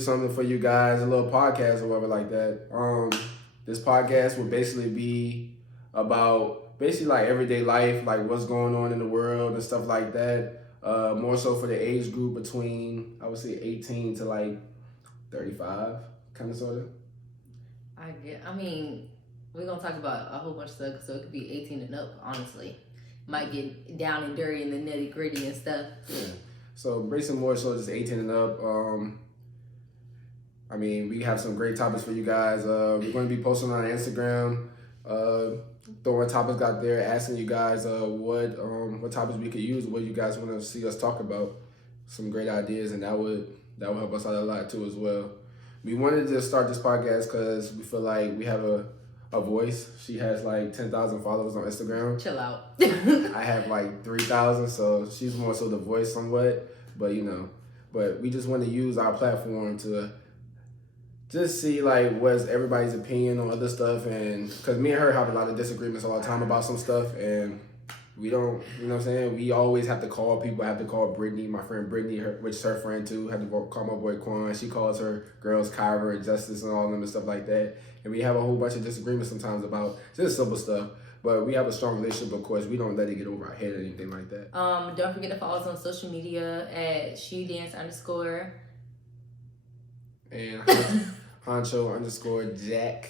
something for you guys, a little podcast or whatever like that. This podcast will basically be about basically like everyday life, like what's going on in the world and stuff like that. More so for the age group between, I would say 18 to like 35, kind of sort of. I mean, we're going to talk about a whole bunch of stuff, so it could be 18 and up, honestly. Might get down and dirty in the nitty gritty and stuff. Yeah. So basically more so just 18 and up. I mean, we have some great topics for you guys. We're going to be posting on Instagram, throwing topics out there, asking you guys what topics we could use, what you guys want to see us talk about. Some great ideas, and that would help us out a lot too as well. We wanted to start this podcast because we feel like we have a voice. She has like 10,000 followers on Instagram. Chill out. I have like 3,000, so she's more so the voice somewhat. But but we just want to use our platform to just see like what's everybody's opinion on other stuff, and because me and her have a lot of disagreements all the time about some stuff, and we don't, you know what I'm saying? We always have to call people. I have to call Brittany, my friend Brittany, which is her friend too. I have to call my boy Quan. She calls her girls Kyra and Justice and all of them and stuff like that. And we have a whole bunch of disagreements sometimes about just simple stuff. But we have a strong relationship, of course. We don't let it get over our head or anything like that. Don't forget to follow us on social media at SheDance_. And Honcho_Jack.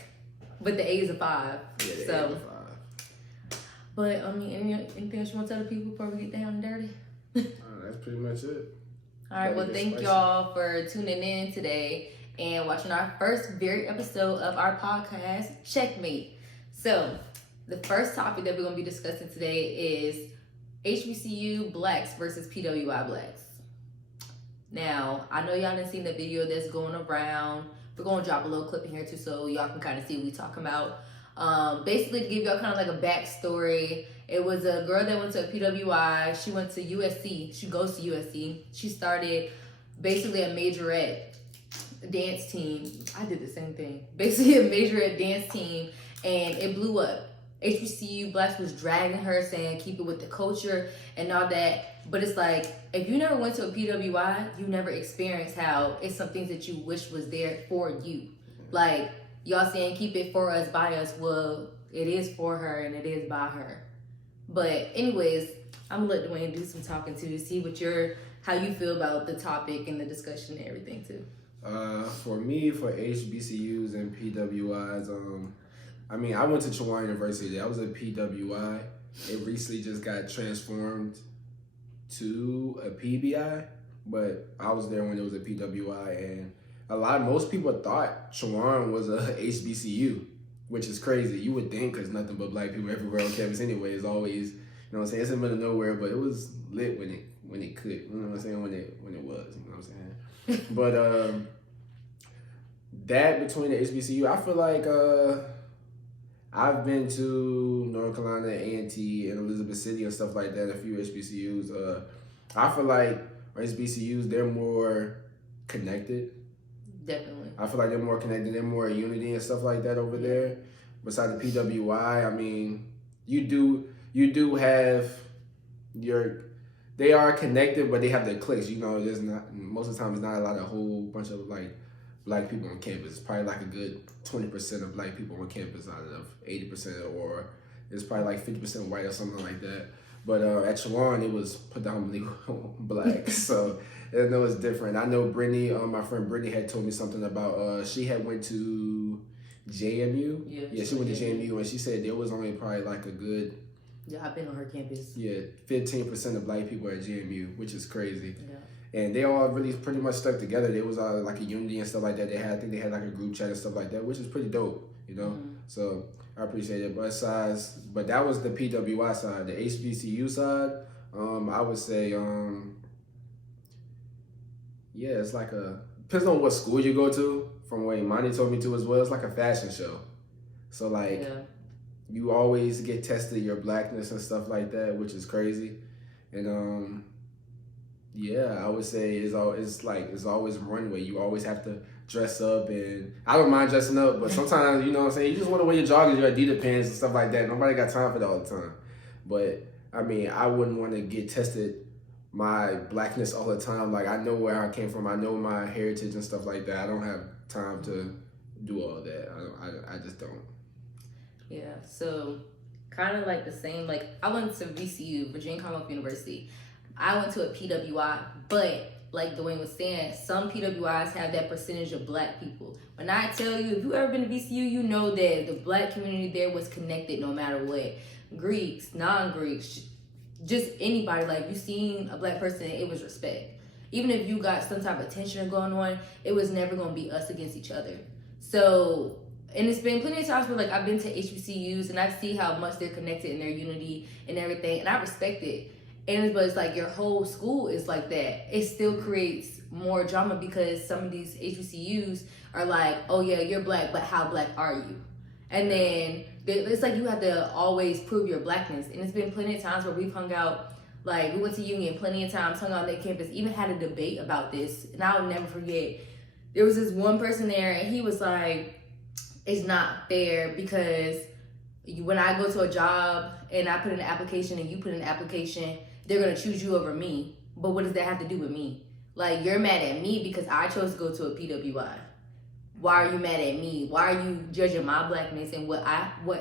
But the A is a 5. Yeah, the so. A is a 5. But, I mean, anything else you want to tell the people before we get down and dirty? That's pretty much it. All right, well, thank y'all for tuning in today and watching our first very episode of our podcast, Checkmate. So, the first topic that we're going to be discussing today is HBCU Blacks versus PWI Blacks. Now, I know y'all done seen the video that's going around. We're going to drop a little clip in here too so y'all can kind of see what we're talking about. Basically, to give y'all kind of like a backstory, it was a girl that went to a PWI. She went to USC. She goes to USC. She started basically a majorette dance team. I did the same thing. Basically a majorette dance team, and it blew up. HBCU Blacks was dragging her, saying keep it with the culture and all that. But it's like, if you never went to a PWI, you never experienced how it's some things that you wish was there for you. Like, y'all saying keep it for us, by us. Well, it is for her and it is by her. But anyways, I'm gonna let Dwayne do some talking too, to see how you feel about the topic and the discussion and everything too. For me, for HBCUs and PWIs, I mean, I went to Chowan University. I was at PWI. It recently just got transformed to a PBI, but I was there when it was a PWI, and most people thought Chowan was a HBCU, which is crazy. You would think, because nothing but black people everywhere on campus anyway. It's always, you know what I'm saying, it's in the middle of nowhere, but it was lit when it could, you know what I'm saying, when it was, you know what I'm saying. But that between the HBCU, I feel like I've been to North Carolina, A&T, and Elizabeth City and stuff like that, a few HBCUs. I feel like HBCUs, they're more connected. Definitely. I feel like they're more connected, they're more unity and stuff like that over there. Besides the PWI, I mean, you do have they are connected, but they have their cliques. You know, there's not, most of the time, it's not a whole bunch of like black people on campus. It's probably like a good 20% of black people on campus out of 80%, or it's probably like 50% white or something like that. But at Chowan, it was predominantly black, so I know it's different. I know Brittany, my friend Brittany, had told me something about she had went to JMU. Yeah, she went to JMU, and she said there was only probably like a good. Yeah, I've been on her campus. Yeah, 15% of black people at JMU, which is crazy. Yeah. And they all really pretty much stuck together. There was like a unity and stuff like that. I think they had like a group chat and stuff like that, which is pretty dope, you know? Mm-hmm. So I appreciate it. But that was the PWI side. The HBCU side, I would say, yeah, it's like depends on what school you go to. From what Imani told me to as well, it's like a fashion show. So like, you always get tested your blackness and stuff like that, which is crazy. And yeah, I would say it's always a runway. You always have to dress up, and I don't mind dressing up, but sometimes, you know what I'm saying, you just want to wear your joggers, your Adidas pants and stuff like that. Nobody got time for that all the time. But I mean, I wouldn't want to get tested my blackness all the time. Like, I know where I came from. I know my heritage and stuff like that. I don't have time to do all that. I just don't. Yeah, so kind of like the same. Like, I went to VCU, Virginia Commonwealth University. I went to a PWI, but like Dwayne was saying, some PWIs have that percentage of black people. When I tell you, if you ever been to VCU, you know that the black community there was connected no matter what. Greeks, non-Greeks, just anybody. Like, you seen a black person, it was respect. Even if you got some type of tension going on, it was never going to be us against each other. So, and it's been plenty of times where, like, I've been to HBCUs and I see how much they're connected in their unity and everything, and I respect it. But it's like your whole school is like that. It still creates more drama because some of these HBCUs are like, oh yeah, you're black, but how black are you? And then it's like you have to always prove your blackness. And it's been plenty of times where we've hung out, like we went to Union plenty of times, hung out on that campus, even had a debate about this. And I'll never forget, there was this one person there and he was like, it's not fair because when I go to a job and I put in an application and you put in an application, they're going to choose you over me. But what does that have to do with me? Like, you're mad at me because I chose to go to a PWI. Why are you mad at me? Why are you judging my blackness and what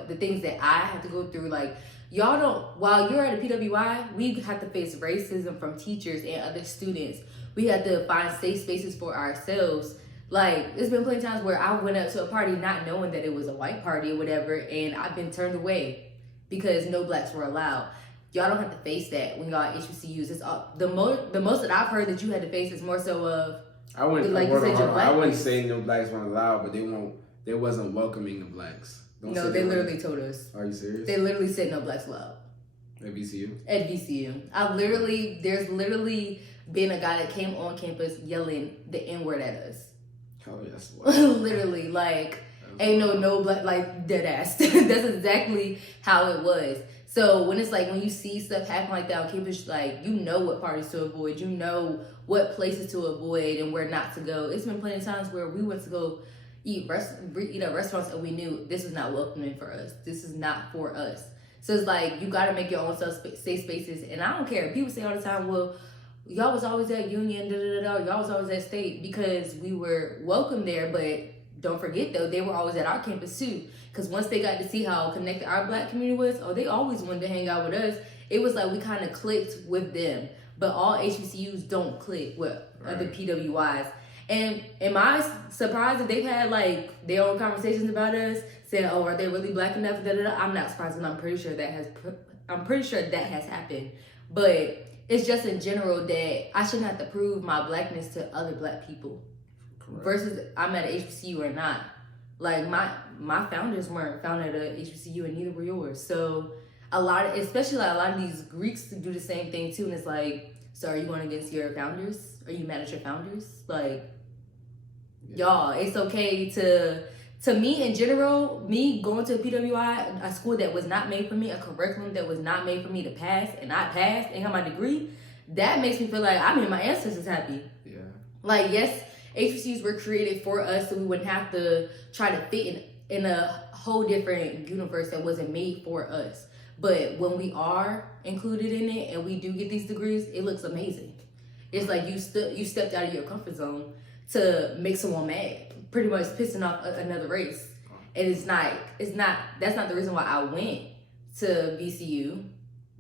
the things that I have to go through? Like, y'all don't, while you're at a PWI, we have to face racism from teachers and other students. We have to find safe spaces for ourselves. Like, there's been plenty of times where I went up to a party not knowing that it was a white party or whatever, and I've been turned away because no blacks were allowed. Y'all don't have to face that when y'all at HBCUs. It's all, the most that I've heard that you had to face is more so of, I wouldn't say no blacks weren't allowed, but they wasn't welcoming the blacks. No, they literally told us. Are you serious? They literally said no blacks allowed. At VCU? At VCU. There's literally been a guy that came on campus yelling the N-word at us. Oh, yes. Literally, like, ain't no black, like, dead ass. That's exactly how it was. So when it's like, when you see stuff happen like that on campus, like, you know what parties to avoid, you know what places to avoid and where not to go. It's been plenty of times where we went to go eat at restaurants and we knew this was not welcoming for us. This is not for us. So it's like, you got to make your own safe spaces. And I don't care. People say all the time, well, y'all was always at Union, y'all was always at State, because we were welcome there. But don't forget, though, they were always at our campus too. Because once they got to see how connected our black community was, they always wanted to hang out with us. It was like we kind of clicked with them. But all HBCUs don't click with other PWIs. And am I surprised that they've had like their own conversations about us, saying, "Oh, are they really black enough?" I'm not surprised, and I'm pretty sure that has happened. But it's just in general that I shouldn't have to prove my blackness to other black people. Correct. Versus I'm at a HBCU or not. Like my founders weren't founded at a HBCU, and neither were yours. So especially a lot of these Greeks do the same thing too. And it's like, so are you going against your founders? Are you mad at your founders? Like, y'all, it's okay to me in general, me going to a PWI, a school that was not made for me, a curriculum that was not made for me to pass, and I passed and got my degree, that makes me feel like I made my ancestors happy. Yeah. Like, yes, HBCUs were created for us so we wouldn't have to try to fit in a whole different universe that wasn't made for us. But when we are included in it and we do get these degrees, it looks amazing. It's like you stepped out of your comfort zone to make someone mad, pretty much pissing off another race. And that's not the reason why I went to VCU,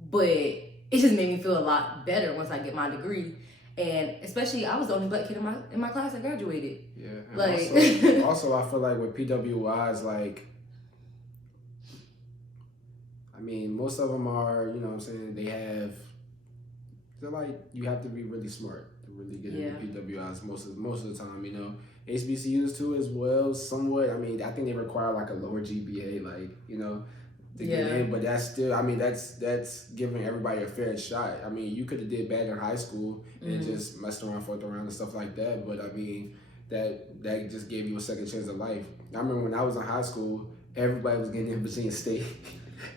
but it just made me feel a lot better once I get my degree. And especially, I was the only black kid in my class that graduated. Yeah. And like, also, I feel like with PWIs, like, I mean, most of them are, you know what I'm saying, they're like, you have to be really smart to really get into PWIs most of the time, you know. HBCUs too as well, somewhat. I mean, I think they require like a lower GPA, like, you know, to get in, but that's still, I mean, that's giving everybody a fair shot. I mean, you could have did bad in high school and just messed around, fucked around and stuff like that, but I mean, that just gave you a second chance of life. I remember when I was in high school, everybody was getting in Virginia State.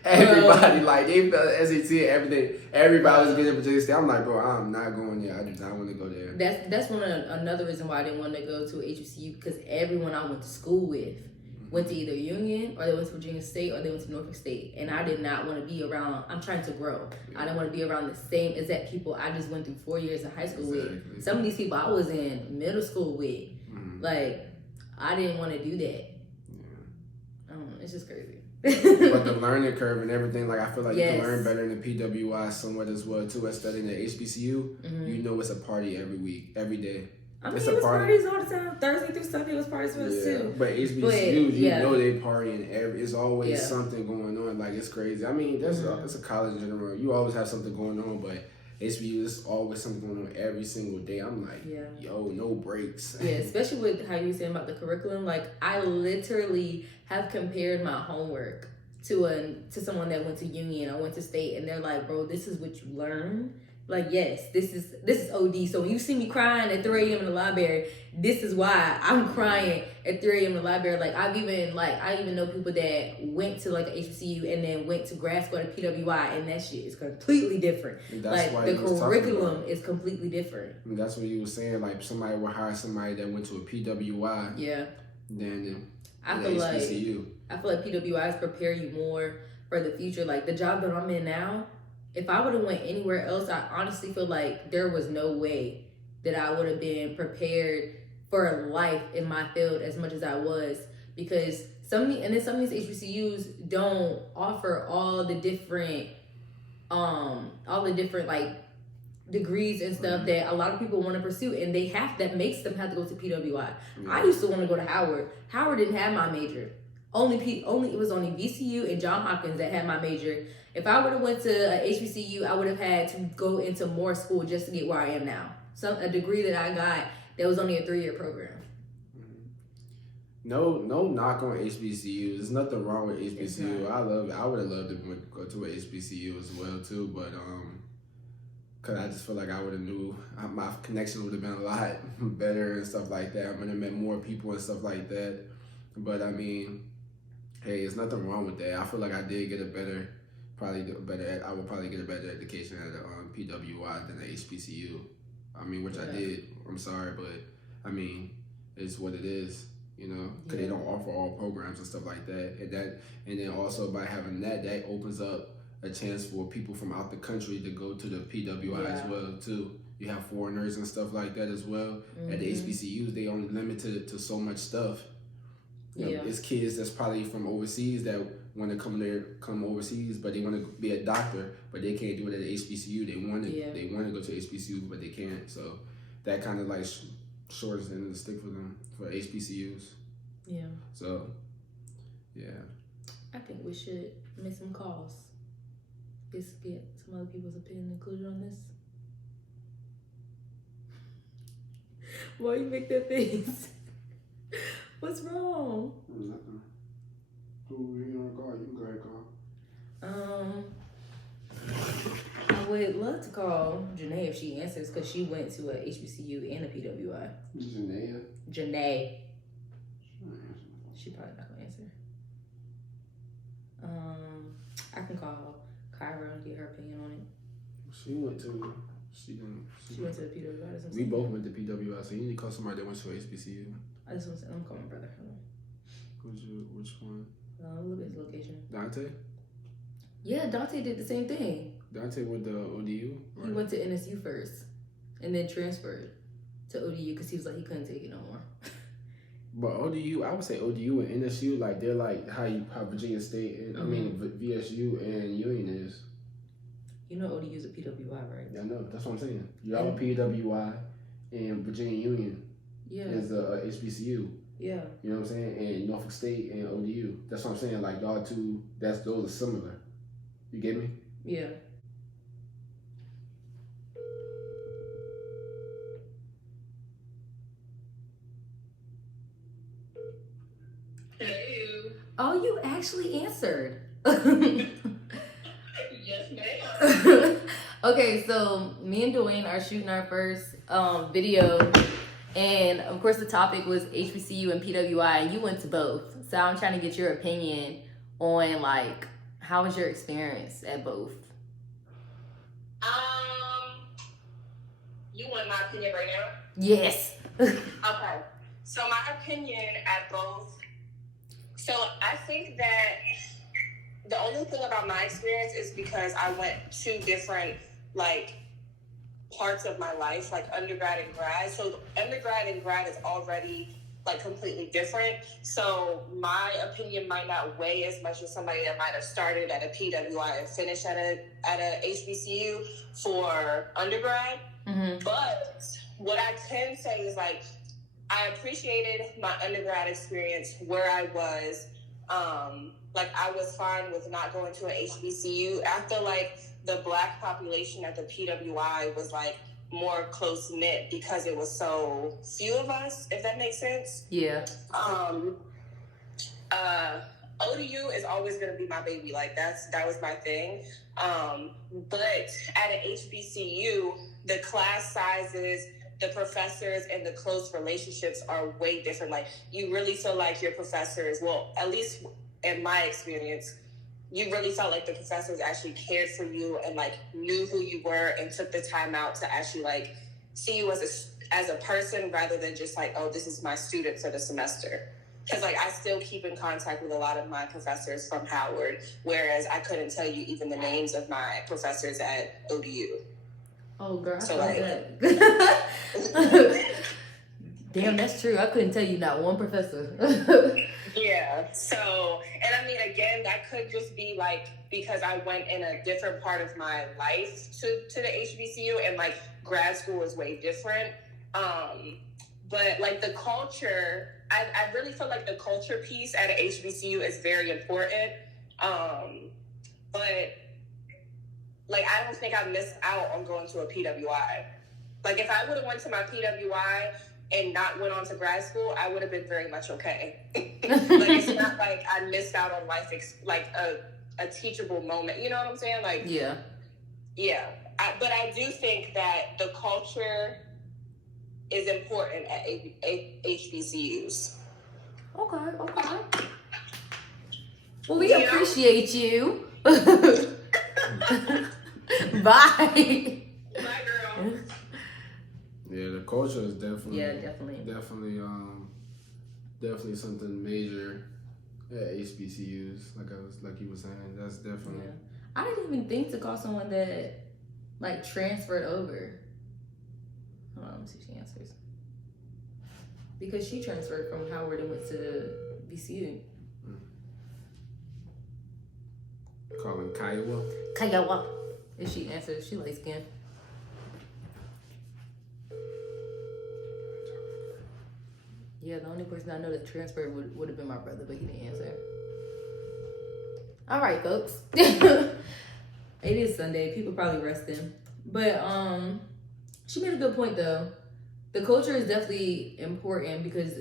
Everybody, like, they felt SAT and everything. Everybody was getting in Virginia State. I'm like, bro, I'm not going there. I do not want to go there. That's another reason why I didn't want to go to HBCU, because everyone I went to school with went to either Union or they went to Virginia State or they went to Norfolk State. And I did not want to be around, I'm trying to grow. I didn't want to be around the same exact people I just went through 4 years in high school with. Some of these people I was in middle school with. Like, I didn't want to do that. I don't know, it's just crazy. But the learning curve and everything, like I feel like you can learn better in the PWI somewhat as well too as studying at HBCU. You know it's a party every week, every day. I mean, it was parties all the time. Thursday through Sunday was parties for us too. But HBCUs, you know they partying it's always something going on. Like it's crazy. I mean, it's a college in general. You always have something going on, but HBCU is always something going on every single day. I'm like, yo, no breaks. Yeah, especially with how you were saying about the curriculum. Like I literally have compared my homework to someone that went to Union or went to State, and they're like, bro, this is what you learn. Like, yes, this is OD. So when you see me crying at 3 a.m. in the library, this is why I'm crying at 3 a.m. in the library. Like, I even know people that went to like a HBCU and then went to grad school at PWI, and that shit is completely different. Like, the curriculum is completely different. And that's what you were saying. Like, somebody will hire somebody that went to a PWI. Yeah. Than I feel like PWIs prepare you more for the future. Like, the job that I'm in now, if I would have went anywhere else, I honestly feel like there was no way that I would have been prepared for life in my field as much as I was, because some of these HBCUs don't offer all the different like degrees and stuff that a lot of people want to pursue, and that makes them have to go to PWI. I used to want to go to Howard. Howard didn't have my major. It was only VCU and John Hopkins that had my major. If I would have went to a HBCU, I would have had to go into more school just to get where I am now. A degree that I got that was only a 3-year program. No knock on HBCU. There's nothing wrong with HBCU. I love it. I would have loved to go to a HBCU as well too, but cause I just feel like I would have knew my connection would have been a lot better and stuff like that. I would have met more people and stuff like that. But I mean, hey, there's nothing wrong with that. I feel like I did get I would probably get a better education at a PWI than a HBCU. I mean, which I did. I'm sorry, but I mean, it's what it is, you know, because they don't offer all programs and stuff like that. And then also by having that opens up a chance for people from out the country to go to the PWI as well too. You have foreigners and stuff like that as well. At the HBCUs, they only limited to so much stuff. You know, it's kids that's probably from overseas that want to come overseas, but they want to be a doctor, but they can't do it at the HBCU. They want to go to HBCU, but they can't. So that kind of like shortens the end of the stick for them for HBCUs. Yeah. So, yeah. I think we should make some calls. Just get some other people's opinion included on this. Why you make that face? What's wrong? Nothing. Who are you gonna call? You can go ahead and call. I would love to call Janae if she answers, because she went to a HBCU and a PWI. Janae. She probably not gonna answer. I can call Kyra and get her opinion on it. She went to the PWI. We both went to PWI, so you need to call somebody that went to HBCU. I just want to say, I'm calling my brother. Which one? Look at his location. Dante? Yeah, Dante did the same thing. Dante went to ODU? Right? He went to NSU first and then transferred to ODU because he was like, he couldn't take it no more. But ODU, I would say ODU and NSU, like they're like how Virginia State and VSU and Union is. You know ODU is a PWI, right? Yeah, I know. That's what I'm saying. Y'all a PWI and Virginia Union is a HBCU. Yeah. You know what I'm saying? And Norfolk State and ODU. That's what I'm saying. Like y'all two, those are similar. You get me? Yeah. Hey. Oh, you actually answered. Yes, ma'am. Okay, so me and Dwayne are shooting our first video, and of course the topic was HBCU and PWI, and you went to both. So I'm trying to get your opinion on like how was your experience at both? You want my opinion right now? Yes. Okay. So my opinion at both So I think that the only thing about my experience is because I went two different like parts of my life, like undergrad and grad. So undergrad and grad is already like completely different. So my opinion might not weigh as much as somebody that might have started at a PWI and finished at a HBCU for undergrad. Mm-hmm. But what I can say is like I appreciated my undergrad experience where I was. Like I was fine with not going to an HBCU. I feel like the Black population at the PWI was like more close knit because it was so few of us, if that makes sense. Yeah. ODU is always going to be my baby. Like that was my thing. But at an HBCU, the class sizes, the professors, and the close relationships are way different. Like you really feel like your professors, well, at least in my experience, you really felt like the professors actually cared for you and like knew who you were and took the time out to actually like see you as a person rather than just like, oh, this is my student for the semester. Because like I still keep in contact with a lot of my professors from Howard, whereas I couldn't tell you even the names of my professors at ODU. Oh, girl, I So, felt like- that. Damn, that's true. I couldn't tell you not one professor. Yeah. So, and I mean, again, that could just be like because I went in a different part of my life to the HBCU, and like grad school is way different. But like the culture, I really feel like the culture piece at an HBCU is very important. But like I don't think I missed out on going to a PWI. Like if I would have went to my PWI and not went on to grad school, I would have been very much okay. Like it's not like I missed out on life, like a teachable moment. You know what I'm saying? Like Yeah. But I do think that the culture is important at HBCUs. Okay. Well, we You know? appreciate you. Bye. Bye, girl. Yeah, the culture is definitely definitely something major at HBCUs. Like you were saying, that's definitely. Yeah. I didn't even think to call someone that like transferred over. Hold on, let me see if she answers. Because she transferred from Howard and went to VCU. Calling Kiowa. Kiowa. If she answers, she light skin. Yeah, the only person I know that transferred would have been my brother, but he didn't answer. All right, folks. It is Sunday. People probably resting. But she made a good point, though. The culture is definitely important because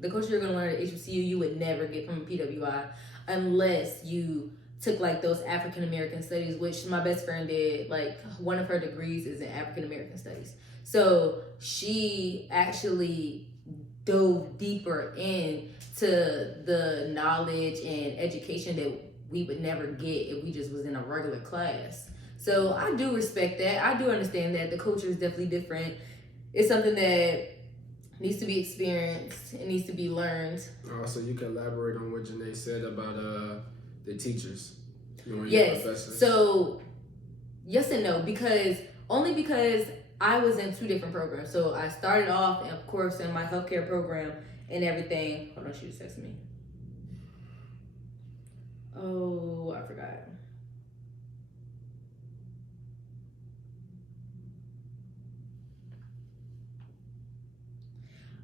the culture you're going to learn at HBCU, you would never get from a PWI unless you took like those African American studies, which my best friend did. Like one of her degrees is in African American studies. So she actually dove deeper into the knowledge and education that we would never get if we just was in a regular class. So I do respect that. I do understand that the culture is definitely different. It's something that needs to be experienced. It needs to be learned. Also, you can elaborate on what Janae said about the teachers. Yes. So yes and no, because I was in two different programs. So I started off, of course, in my healthcare program and everything. Hold on, she just texted me. Oh, I forgot.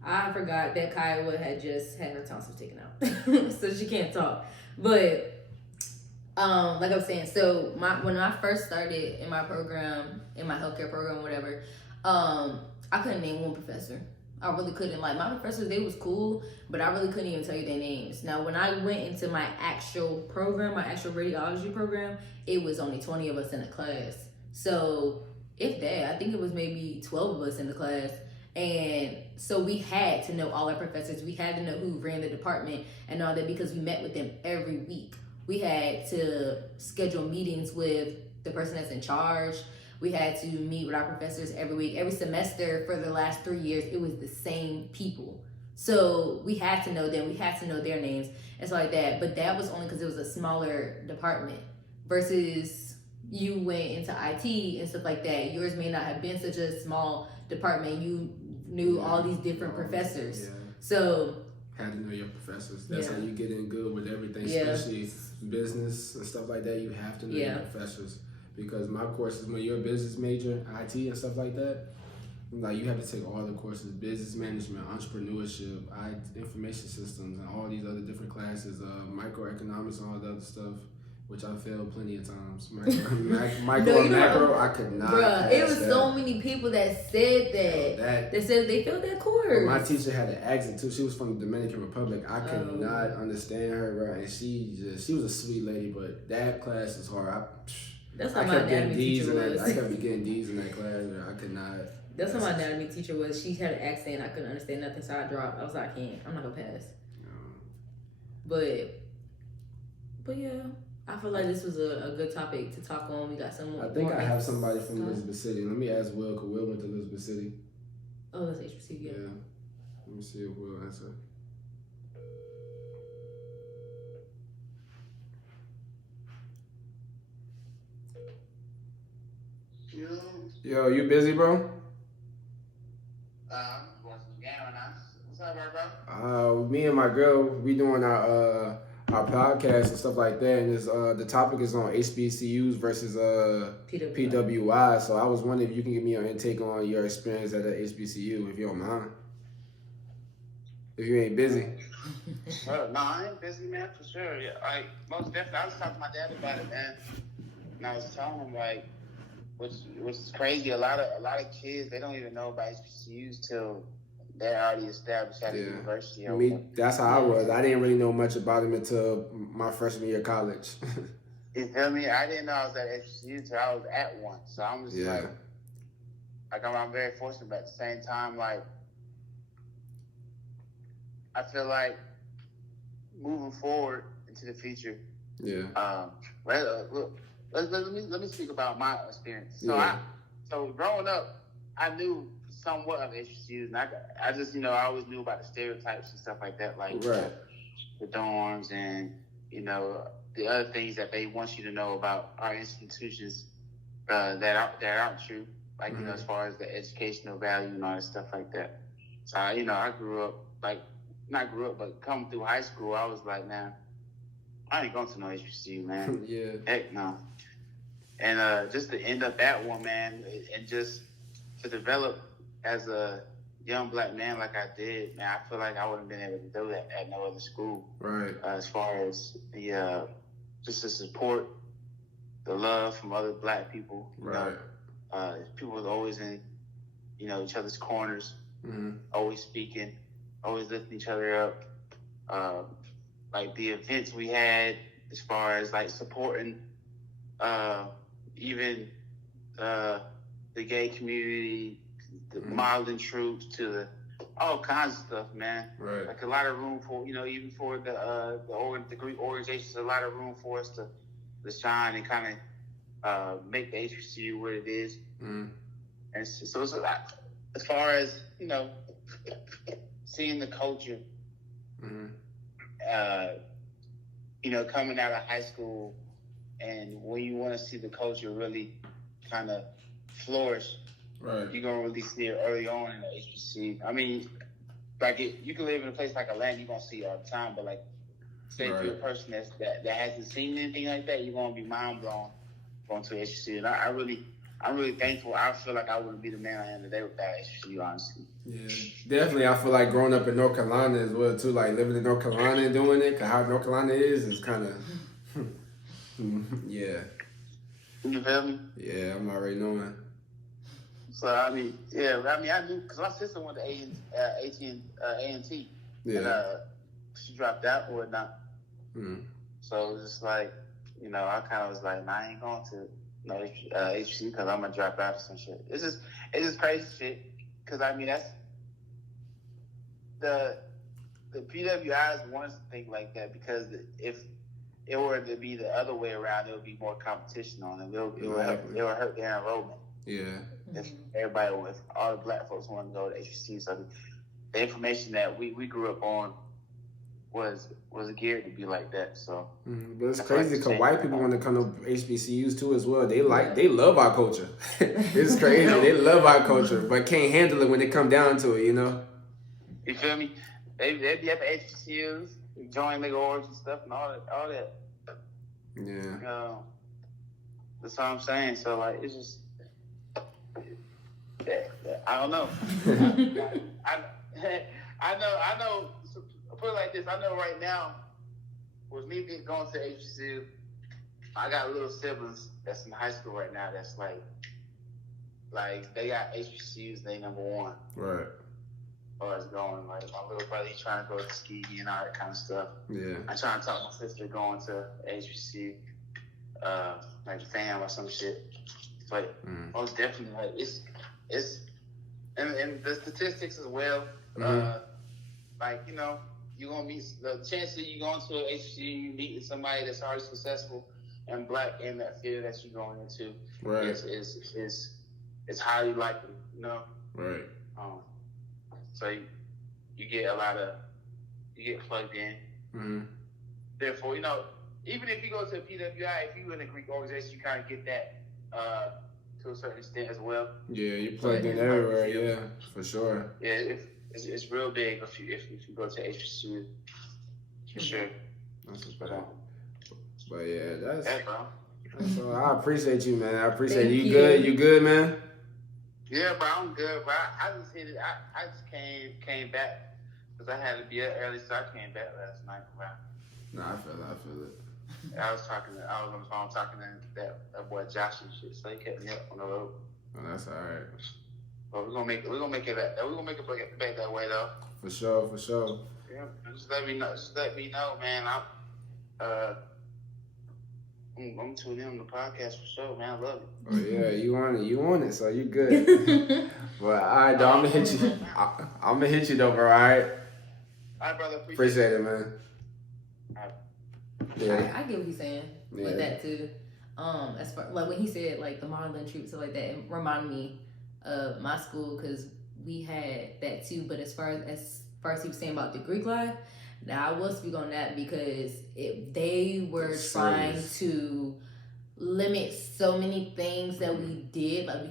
I forgot that Kiowa had just had her tonsils taken out. So she can't talk. But like I was saying, so when I first started in my program, in my healthcare program, whatever, I couldn't name one professor. I really couldn't. Like my professors, they was cool, but I really couldn't even tell you their names. Now, when I went into my actual program, my actual radiology program, it was only 20 of us in the class. So if that, I think it was maybe 12 of us in the class. And so we had to know all our professors. We had to know who ran the department and all that because we met with them every week. We had to schedule meetings with the person that's in charge. We had to meet with our professors every week. Every semester for the last 3 years, it was the same people. So we had to know them. We had to know their names and stuff like that. But that was only because it was a smaller department versus you went into IT and stuff like that. Yours may not have been such a small department. You knew all these different professors. Yeah. So had to know your professors. That's how you get in good with everything, especially business and stuff like that. You have to know your professors, because my courses, when you're a business major, IT and stuff like that, like you have to take all the courses: business management, entrepreneurship, information systems, and all these other different classes, microeconomics, and all the other stuff. Which I failed plenty of times. Micro and macro, I could not. Bruh, it was so many people that said that. They said they failed that course. My teacher had an accent too. She was from the Dominican Republic. I could not understand her, bro. And she was a sweet lady, but that class is hard. That's how my anatomy teacher was. I kept getting D's in that class, but I could not. That's how my anatomy teacher was. She had an accent. I couldn't understand nothing, so I dropped. I was like, I'm not gonna pass. No. But yeah. I feel like this was a good topic to talk on. We got some more. I think I have somebody from Elizabeth City. Let me ask Will, because Will went to Elizabeth City. Oh, that's HBCU. Yeah. Let me see if Will answer. Yo, you busy, bro? Watching the game right now. What's up, bro? Me and my girl, we doing our podcast and stuff like that, and it's, the topic is on HBCUs versus PWI. So I was wondering if you can give me your intake on your experience at a HBCU, if you don't mind. If you ain't busy. No, I ain't busy, man, for sure. Yeah, like most definitely. I was talking to my dad about it, man, and I was telling him like, which is crazy. A lot of kids, they don't even know about HBCUs till they're already established at the university. That's how I was. I didn't really know much about them until my freshman year of college. You feel me? I didn't know I was at HBCU until I was at one. So I'm just like I'm very fortunate, but at the same time, like, I feel like moving forward into the future. Yeah. Let me speak about my experience. So growing up, I knew somewhat of HBCUs, and I just, I always knew about the stereotypes and stuff like that, like the dorms and, the other things that they want you to know about our institutions that aren't true, like, as far as the educational value and all that stuff like that. So, I grew up, but coming through high school, I was like, man, I ain't going to no HBCU, man. Heck no. And just to end up at one, man, and just to develop as a young black man like I did, man, I feel like I wouldn't have been able to do that at no other school. Right. As far as the just the support, the love from other black people. Right. People was always in, each other's corners, always speaking, always lifting each other up. Like the events we had, as far as like supporting, even the gay community, the modeling troops, to all kinds of stuff, man. Right. Like a lot of room for, even for the Greek organizations, a lot of room for us to shine and kind of make the HBCU what it is. And so it's a lot. As far as, seeing the culture, coming out of high school, and when you want to see the culture really kind of flourish, right, you're going to really see it early on in the HBC. I mean, like you can live in a place like Atlanta, you're going to see it all the time, but like, say if you're a person that hasn't seen anything like that, you're going to be mind blown going to HBC. And I'm really thankful. I feel like I wouldn't be the man I am today without HBCU, honestly. Yeah, definitely. I feel like growing up in North Carolina as well, too. Like living in North Carolina and doing it, because how North Carolina is kind of, yeah. You feel me? Yeah, I'm already knowing. So, I knew, because my sister went to A&T. Yeah. And she dropped out or whatnot. So, it was just like, I kind of was like, nah, I ain't going to HBCU because I'm going to drop out or some shit. It's just crazy shit. Because, that's the PWIs want us to think like that, because if it were to be the other way around, there would be more competition on them. It would hurt their enrollment. Yeah. If all the black folks want to go to HBCU, so the information that we grew up on was geared to be like that. So, but it's crazy because white people want to come to HBCUs too as well. They love our culture. It's crazy. They love our culture, but can't handle it when it come down to it. You know. You feel me? They be at the HBCUs, join nigga orgs and stuff and all that. Yeah. That's all I'm saying. So like, it's just, I don't know. I know. Put it like this. I know right now, with me going to HBCU, I got little siblings that's in high school right now. That's like they got HBCUs. They number one. Right. As far as going, like my little brother, he's trying to go to ski and all that kind of stuff. Yeah. I'm trying to talk my sister going to HBCU, like FAM or some shit. But most definitely, like it's and the statistics as well. Like, you know, you're gonna meet the chances you going to an HBCU, you meeting somebody that's already successful and black in that field that you're going into. Right. It's highly likely, you know. Right. So you get you get plugged in. Therefore, you know, even if you go to a PWI, if you're in a Greek organization, you kind of get that to a certain extent as well. Yeah, you plugged in everywhere. Yeah, for sure. Yeah, it's real big if you go to HBCU, for sure. But yeah, that's bro. So I appreciate you, man. I appreciate you. Good? You good, man? Yeah, bro, I'm good, bro. I just hit it. I just came back because I had to be up early, so I came back last night, bro. Nah, I feel it. I was on the phone talking to that boy Josh and shit, so he kept me up on the road. Oh, that's all right. But we're gonna make it back that way though. For sure. Yeah, just let me know, man. I'm tuning in on the podcast for sure, man. I love it. Oh yeah, you on it, so you good. But all right, dog, I'm gonna hit you. I'm gonna hit you though, bro. All right. All right, brother. Appreciate it, man. Yeah, I get what he's saying with that too. As far like when he said like the modeling troops and like that, it reminded me of my school because we had that too. But as far as he was saying about the Greek life, now I will speak on that because they were trying to limit so many things that we did. Like we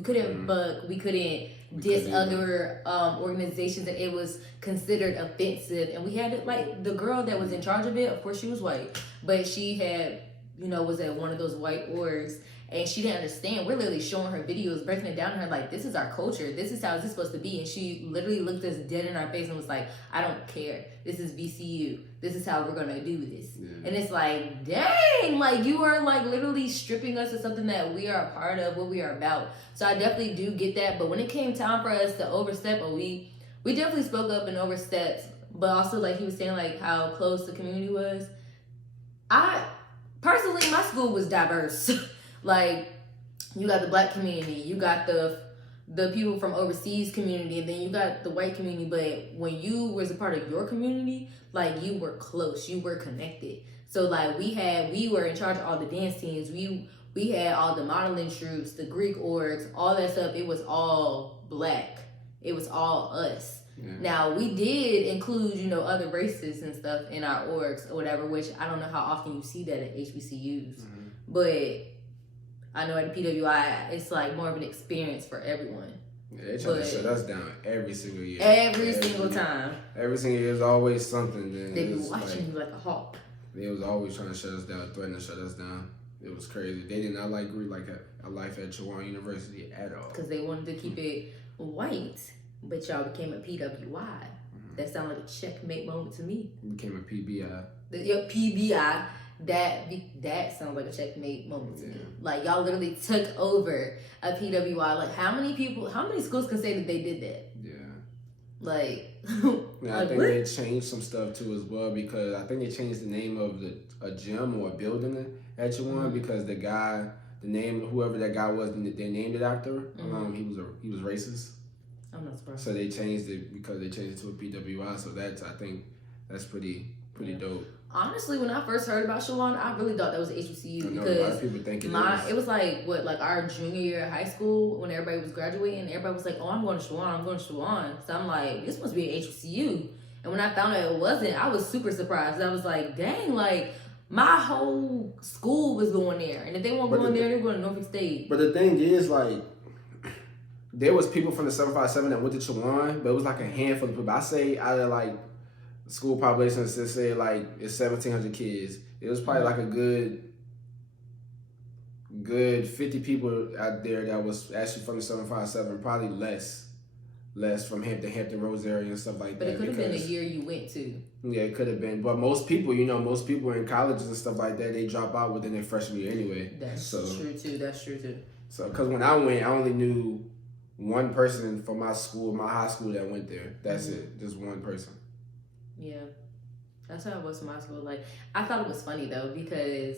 couldn't bug, we couldn't diss other organizations, and it was considered offensive. And we had like the girl that was in charge of it. Of course, she was white, but she had was at one of those white orgs. And she didn't understand. We're literally showing her videos, breaking it down to her like, this is our culture. This is how it's supposed to be. And she literally looked us dead in our face and was like, I don't care. This is VCU. This is how we're going to do this. Yeah. And it's like, dang, like you are like literally stripping us of something that we are a part of, what we are about. So I definitely do get that. But when it came time for us to overstep, we definitely spoke up and overstepped. But also like he was saying like how close the community was. Personally, my school was diverse. Like, you got the black community, you got the people from overseas community, and then you got the white community. But when you was a part of your community, like, you were close, you were connected. So, like, we were in charge of all the dance teams. We had all the modeling troops, the Greek orgs, all that stuff. It was all black. It was all us. Yeah. Now, we did include, other races and stuff in our orgs or whatever, which I don't know how often you see that at HBCUs. Mm-hmm. But I know at the PWI, it's like more of an experience for everyone. Yeah, they try to shut us down every single year. Every single time. Every single year, there's always something. Then they be watching you like a hawk. They was always trying to shut us down, threatening to shut us down. It was crazy. They did not like Greek like a life at Chihuahua University at all. Because they wanted to keep it white, but y'all became a PWI. Mm-hmm. That sounded like a checkmate moment to me. We became a PBI. Your PBI. That sounds like a checkmate moment to me. Like, y'all literally took over a PWI. Like, how many schools can say that they did that? Yeah. Like, I think they changed some stuff too as well, because I think they changed the name of a gym or a building at Chihuahua because whoever that guy was, they named it after. He was racist. I'm not surprised. So they changed it because they changed it to a PWI. So I think that's pretty dope. Honestly, when I first heard about Shawan, I really thought that was HBCU because because a lot of people think it was like our junior year of high school when everybody was graduating, everybody was like, "Oh, I'm going to Shawan." So I'm like, this must be an HBCU. And when I found out it wasn't, I was super surprised. I was like, dang, like my whole school was going there, and if they weren't going there, they were going to Norfolk State. But the thing is, like, there was people from the 757 that went to Shawan, but it was like a handful of people. I say out of like school population, let's say like it's 1,700 kids. It was probably like a good 50 people out there that was actually from the 757. Probably less from Hampton Roads area and stuff like that. But it could have been a year you went to. Yeah, it could have been. But most people in colleges and stuff like that, they drop out within their freshman year anyway. That's true too. So, because when I went, I only knew one person from my high school that went there. That's it. Just one person. Yeah. That's how it was in my school. Like, I thought it was funny, though, because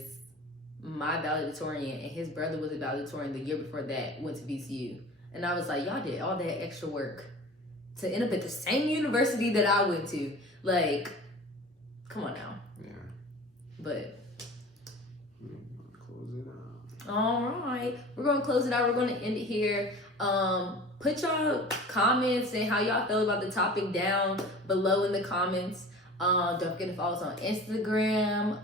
my valedictorian and his brother was a valedictorian the year before that, went to VCU. And I was like, y'all did all that extra work to end up at the same university that I went to. Like, come on now. Yeah. But close it out. All right. We're going to close it out. We're going to end it here. Put y'all comments and how y'all feel about the topic down below in the comments. Don't forget to follow us on Instagram.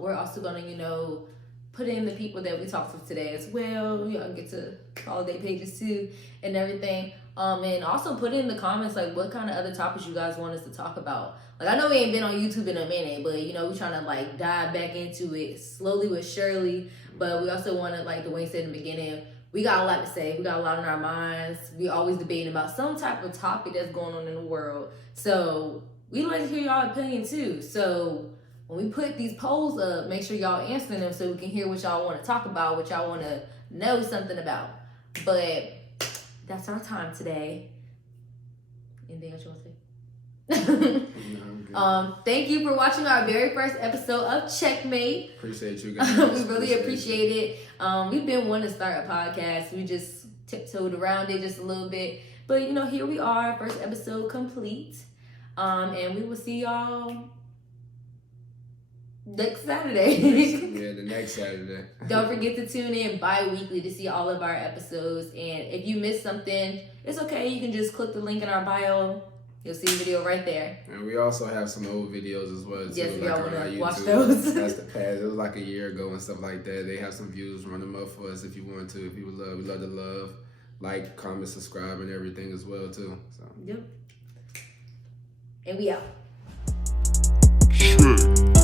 We're also going to, put in the people that we talked to today as well. Y'all get to follow their pages too and everything. And also put in the comments, like, what kind of other topics you guys want us to talk about. Like, I know we ain't been on YouTube in a minute, but, we're trying to, like, dive back into it slowly but surely. But we also want to, like Dwayne said in the beginning, we got a lot to say. We got a lot on our minds. We always debating about some type of topic that's going on in the world. So we'd like to hear y'all opinion too. So when we put these polls up, make sure y'all answer them so we can hear what y'all want to talk about, what y'all want to know something about. But that's our time today. Anything else you want to say? Thank you for watching our very first episode of Checkmate. Appreciate you guys. We really appreciate it. We've been wanting to start a podcast. We just tiptoed around it just a little bit. But, here we are, first episode complete. And we will see y'all next Saturday. Yeah, the next Saturday. Don't forget to tune in bi-weekly to see all of our episodes. And if you missed something, it's okay. You can just click the link in our bio. You'll see the video right there. And we also have some old videos as well. Yes, too, y'all like want to watch those. That's the past. It was like a year ago and stuff like that. They have some views. Run them up for us if you want to. If you would love, we love to love. Like, comment, subscribe, and everything as well too. So. Yep. And we out. Sure.